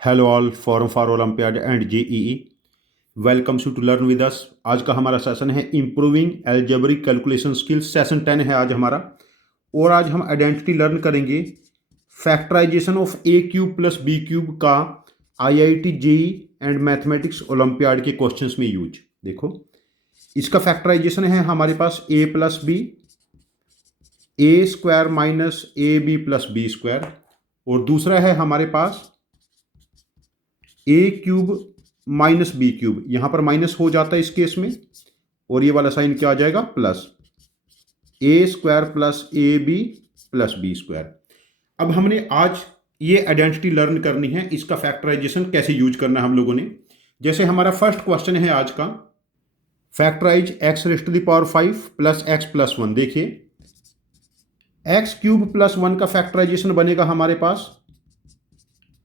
Hello all forum for olympiad and JEE. Welcomes to learn with us. आज का हमारा session है improving algebraic calculation skills. Session 10 है आज हमारा। और आज हम आइडेंटिटी लर्न करेंगे factorization of A cube plus B cube का IIT JEE and mathematics olympiad के क्वेश्चंस में यूज। देखो, इसका फैक्टराइजेशन है हमारे पास A plus B, A square minus A B plus B square. और दूसरा है हमारे पास ए क्यूब माइनस बी क्यूब। यहां पर माइनस हो जाता है इस केस में, और ये वाला साइन क्या आ जाएगा, plus a square plus a B plus B square. अब हमने आज ये आइडेंटिटी लर्न करनी है, इसका फैक्टराइजेशन कैसे यूज करना है हम लोगों ने। जैसे हमारा फर्स्ट क्वेश्चन है आज का, factorise x raise to the power 5 plus x plus 1। देखिए, एक्स क्यूब प्लस 1 का फैक्टराइजेशन बनेगा हमारे पास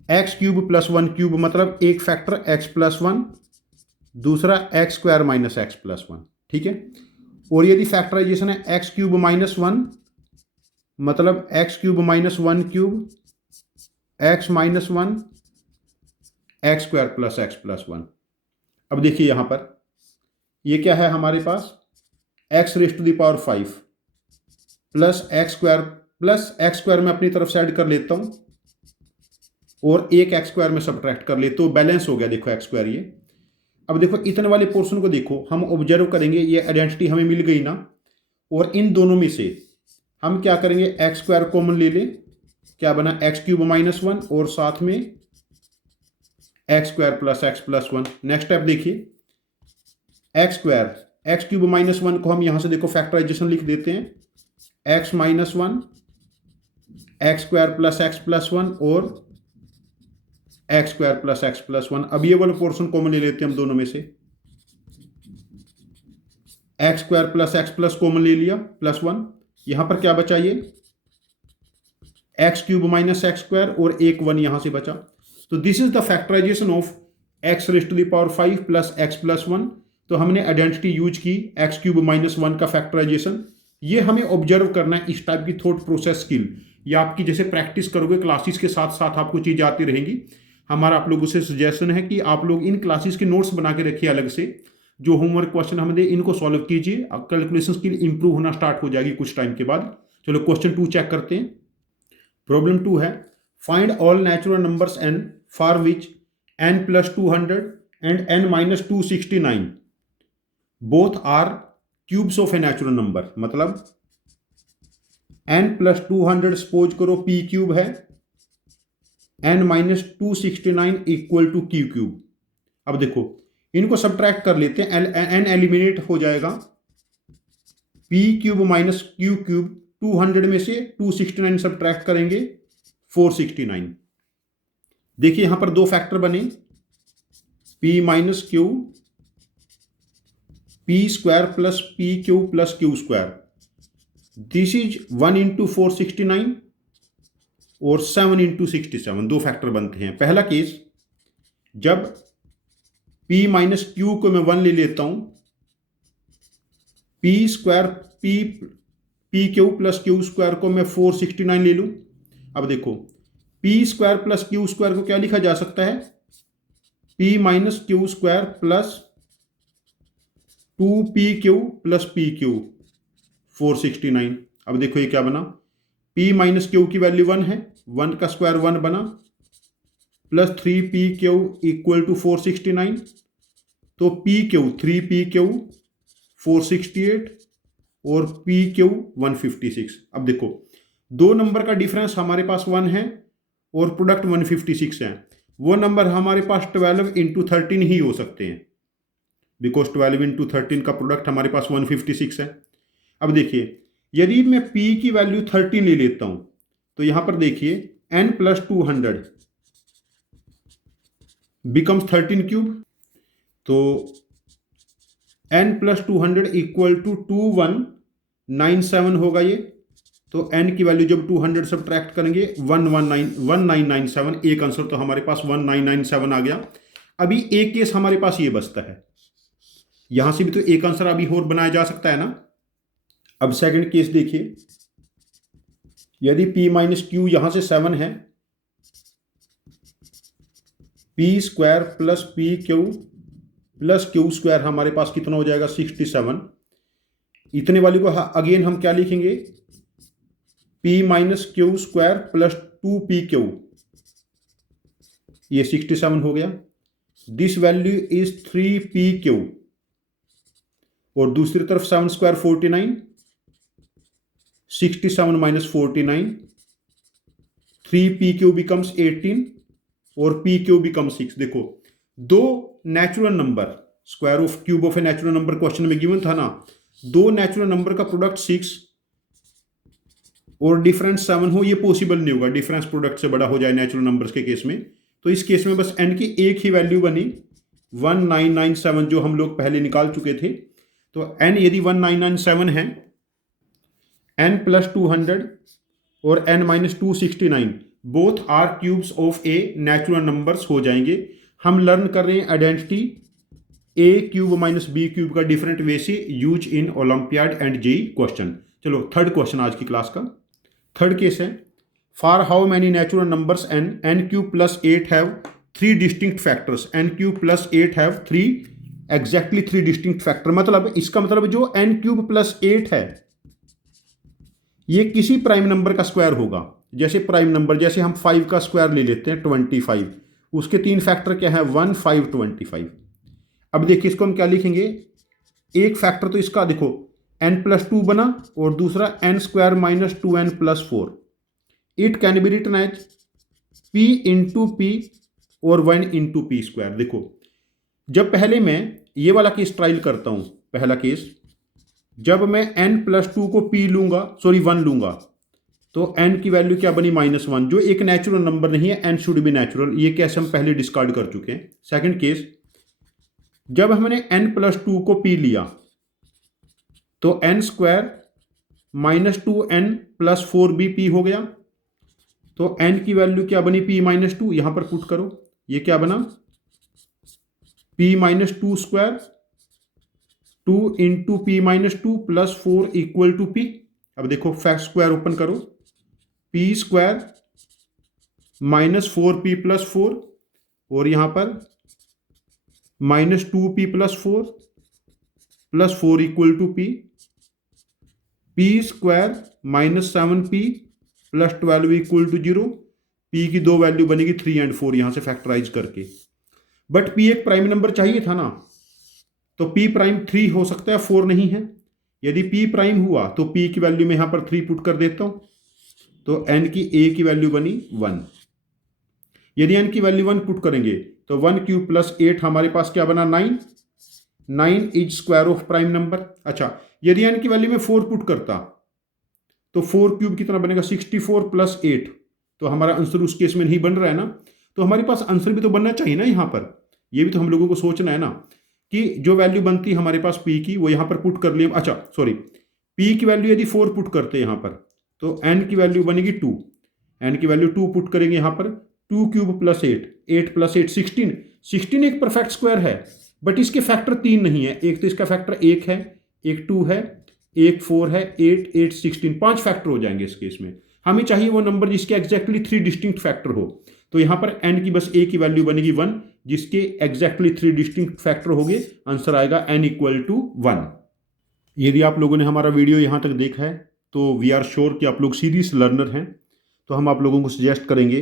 एक्स क्यूब प्लस 1 क्यूब, मतलब एक फैक्टर एक्स प्लस 1, दूसरा x square minus x plus 1। ठीक है। और यदि फैक्टराइजेशन है एक्स क्यूब माइनस 1, मतलब X cube minus 1 cube, X minus 1, X square plus x plus 1। अब देखिए यहां पर ये क्या है हमारे पास, X raise to the power 5 plus X square में अपनी तरफ से ऐड कर लेता हूं, और एक एक्स स्क्वायर में सब्ट्रैक्ट कर ले तो बैलेंस हो गया। देखो एक्स स्क्वायर ये। अब देखो इतने वाले पोर्शन को देखो, हम ऑब्जर्व करेंगे, ये आइडेंटिटी हमें मिल गई ना। और इन दोनों में से हम क्या करेंगे, एक्स स्क्वायर कॉमन ले लें, क्या बना, एक्स क्यूब माइनस 1 और साथ में X square plus x plus 1। Next step देखिए, X square X cube minus 1 को हम यहां से देखो फैक्टराइजेशन लिख देते हैं, x minus 1, X square plus x plus 1 और x square plus x plus 1। अब ये वाला पोर्शन कॉमन ले लेते हैं हम दोनों में से, x square plus x plus common ले लिया प्लस 1। यहां पर क्या बचा, ये x cube minus x square और एक 1 यहां से बचा। तो this is the factorisation of x raise to the power 5 plus x plus 1। तो हमने आइडेंटिटी यूज की एक्स क्यूब माइनस 1 का फैक्टराइजेशन। ये हमें ऑब्जर्व करना है, इस टाइप की थॉट प्रोसेस स्किल। या आपकी जैसे प्रैक्टिस करोगे क्लासेस के साथ साथ आपको चीज आती रहेंगी। हमारा आप लोगों से सजेशन है कि आप लोग इन क्लासेस के नोट्स बना के रखिए अलग से, जो होमवर्क क्वेश्चन हमें दे इनको सॉल्व कीजिए। कैलकुलेशन स्किल इंप्रूव होना स्टार्ट हो जाएगी कुछ टाइम के बाद। चलो क्वेश्चन 2 चेक करते हैं। प्रॉब्लम 2 है, find all natural numbers n for which n plus 200 and n minus 269 both are cubes of a natural number. मतलब एन प्लस 200 सपोज करो पी क्यूब है, n minus 269 equal to q cube. अब देखो इनको subtract कर लेते हैं, N eliminate हो जाएगा, P cube minus Q cube, 200 में से 269 सब्ट्रैक्ट करेंगे 469। देखिए यहां पर दो फैक्टर बने, P minus Q, P square plus P Q plus Q square. This is 1 into 469 और 7 इंटू 67, दो फैक्टर बनते हैं। पहला केस, जब p माइनस क्यू को मैं 1 ले लेता हूं, P square P Q plus Q square को मैं 469 ले लूं। अब देखो P square plus Q square को क्या लिखा जा सकता है, P minus Q square plus 2pq plus P Q 469। अब देखो ये क्या बना, p माइनस क्यू की वैल्यू 1 है, 1 का स्क्वायर 1 बना, प्लस 3pq इक्वल टू 469। तो pq 3pq 468 और pq 156। अब देखो दो नंबर का डिफरेंस हमारे पास 1 है और प्रोडक्ट 156 है। वो नंबर हमारे पास 12 इंटू 13 ही हो सकते हैं, बिकॉज 12 इंटू 13 का प्रोडक्ट हमारे पास 156 है। अब देखिए यदि मैं p की वैल्यू 13 ले लेता हूं, तो यहां पर देखिए n प्लस 200 बिकम्स 13 क्यूब। तो n प्लस 200 इक्वल टू 2197 होगा ये। तो n की वैल्यू जब 200 सब्ट्रैक्ट करेंगे 1997, एक आंसर तो हमारे पास 1997 आ गया। अभी एक केस हमारे पास ये बचता है, यहां से भी तो एक आंसर अभी और बनाया जा सकता है ना। अब सेकंड केस देखिए, यदि p माइनस क्यू यहां से 7 है, P square plus P Q plus Q square हमारे पास कितना हो जाएगा 67। इतने वाली को अगेन हम क्या लिखेंगे, P minus Q square plus 2pq, ये 67 हो गया। दिस वैल्यू इज 3pq और दूसरी तरफ 7 स्क्वायर 49, 67 माइनस 49, 3pq बिकम्स 18 और pq बिकम्स 6। देखो दो natural number, square of cube of a natural number question में गिवन था ना, दो नेचुरल नंबर का प्रोडक्ट 6 और डिफरेंस 7 हो, ये पॉसिबल नहीं होगा, डिफरेंस प्रोडक्ट से बड़ा हो जाए नेचुरल नंबर्स के केस में। तो इस केस में बस n की एक ही वैल्यू बनी 1997 जो हम लोग पहले निकाल चुके थे। तो n यदि 1997 है, n प्लस 200 और n minus 269 both are cubes of a natural numbers हो जाएंगे। हम लर्न कर रहे हैं identity a cube minus b cube का डिफरेंट वे से use in Olympiad and JEE question. चलो थर्ड क्वेश्चन आज की क्लास का, थर्ड केस है, for how many natural numbers n cube plus 8 have 3 distinct factors, n cube plus 8 have 3 exactly 3 distinct factor. मतलब इसका मतलब जो n क्यूब प्लस 8 है ये किसी प्राइम नंबर का स्क्वायर होगा। जैसे प्राइम नंबर, जैसे हम 5 का स्क्वायर ले लेते हैं 25, उसके 3 फैक्टर क्या है 1, 5, 25। अब देखिए इसको हम क्या लिखेंगे, एक फैक्टर तो इसका देखो n प्लस 2 बना और दूसरा n square minus 2n plus 4। It can be written as p into p और 1 इंटू पी स्क्वायर। देखो जब पहले मैं ये वाला केस ट्रायल करता हूं, पहला केस, जब मैं n प्लस 2 को p लूंगा, सॉरी 1 लूंगा, तो n की वैल्यू क्या बनी -1, जो एक नेचुरल नंबर नहीं है, n शुड बी नेचुरल। ये केस हम पहले डिस्कार्ड कर चुके हैं। सेकंड केस, जब हमने n प्लस 2 को p लिया तो n square minus 2n plus 4 भी p हो गया। तो n की वैल्यू क्या बनी p माइनस 2, यहां पर पुट करो, ये क्या बना p minus 2 square 2 into p minus 2 plus 4 equal to p। अब देखो फैक्ट स्क्वायर ओपन करो, p square minus 4p plus 4 और यहां पर minus 2p plus 4 equal to p, p square minus 7p plus 12 equal to 0। p की दो value बनेगी 3 and 4 यहां से फैक्टराइज करके। बट p एक प्राइम नंबर चाहिए था ना, तो p प्राइम 3 हो सकता है, 4 नहीं है। यदि p प्राइम हुआ तो p की वैल्यू में यहां पर 3 पुट कर देता हूं, तो n की a की वैल्यू बनी 1। यदि n की वैल्यू 1 पुट करेंगे तो 1 क्यूब प्लस 8 हमारे पास क्या बना 9 is square of prime number. अच्छा यदि n की वैल्यू में 4 पुट करता तो 4 क्यूब कितना बनेगा 64 प्लस 8, तो हमारा आंसर उस केस में नहीं बन रहा है ना। तो हमारे पास आंसर भी तो बनना चाहिए ना यहाँ पर, ये भी तो हम लोगों को सोचना है ना कि जो वैल्यू बनती है हमारे पास p की वो यहाँ पर पुट कर लिया। अच्छा सॉरी, p की वैल्यू यदि 4 पुट करते हैं यहाँ पर तो n की वैल्यू बनेगी 2, n की वैल्यू 2 पुट करेंगे यहाँ पर, 2 क्यूब प्लस 8 प्लस 8 16 एक परफेक्ट स्क्वायर है, बट इसके फैक्टर 3 नहीं है। एक तो इसका फैक्टर 1 है, एक 2 है, एक 4 है, 8 16, 5 फैक्टर हो जाएंगे इस केस में। हमें चाहिए वो नंबर जिसके एग्जैक्टली 3 डिस्टिंक्ट फैक्टर हो, तो यहाँ पर n की बस a की वैल्यू बनेगी 1, जिसके एग्जैक्टली 3 डिस्टिंक्ट फैक्टर हो गए, आंसर आएगा n इक्वल टू 1। यदि आप लोगों ने हमारा वीडियो यहाँ तक देखा है तो वी आर श्योर कि आप लोग सीरियस लर्नर हैं। तो हम आप लोगों को सजेस्ट करेंगे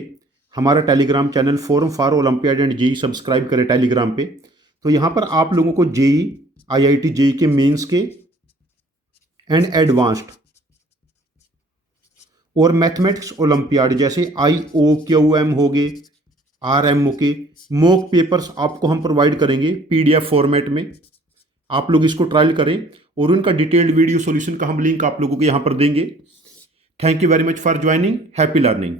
हमारा Telegram channel forum for olympiad and JEE subscribe करें टेलीग्राम पे। तो यहाँ पर आप लोगों को जेई, IIT जेई के मेंस के एंड एडवांस्ड और मैथमेटिक्स ओलंपियाड जैसे IOQM हो गए, RM के मॉक पेपर्स आपको हम प्रोवाइड करेंगे PDF फॉर्मेट में। आप लोग इसको ट्रायल करें और उनका डिटेल्ड वीडियो सॉल्यूशन का हम लिंक आप लोगों को यहाँ पर देंगे। Thank you very much for joining, happy learning.